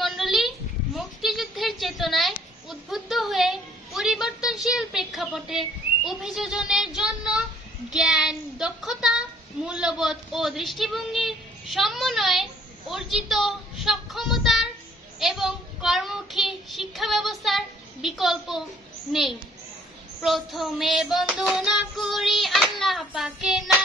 মণ্ডলী মুক্তিযুদ্ধের চেতনায় উদ্বুদ্ধ হয়ে পরিবর্তনশীল প্রেক্ষাপটে অভিযোজনের জন্য জ্ঞান, দক্ষতা, মূল্যবোধ ও দৃষ্টিভঙ্গির সমন্বয়ে অর্জিত সক্ষমতার এবং কর্মমুখী শিক্ষা ব্যবস্থার বিকল্প নেই। প্রথমে বন্দনা করি আল্লাহ পাকে না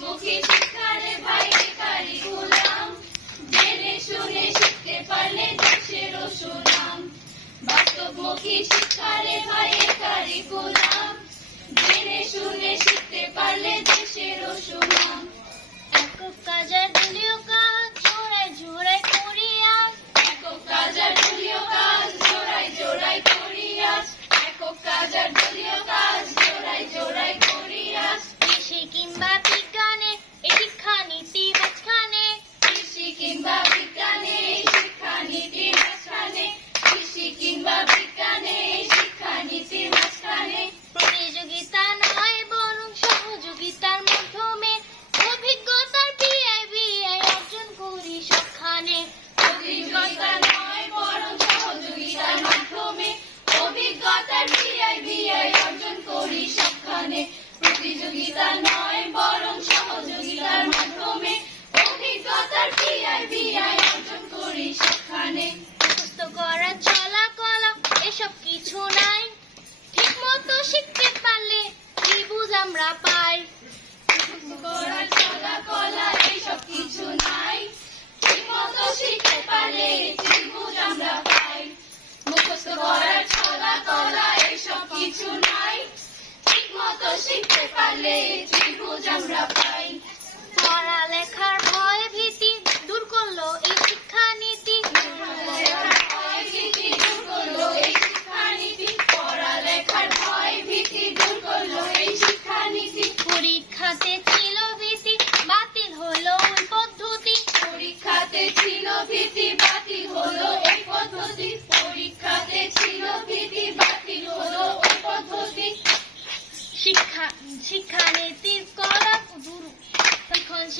মুখে শিক্ষার বাইরে কারিকুলাম জেনে শুনে শিখতে পারলে দেশের সুনাম। বাস্তবমুখী ভাই বাইরে কারিকুলাম শিখতে পারলে ত্রিভুজ আমরা পাই। কলা কলা কিছু নাই। মতো শিখতে পারলে আমরা পাই। মুখস্থ করার কিছু নাই। ঠিক মতো শিখতে পারলে Repetir, cola, futuro. Con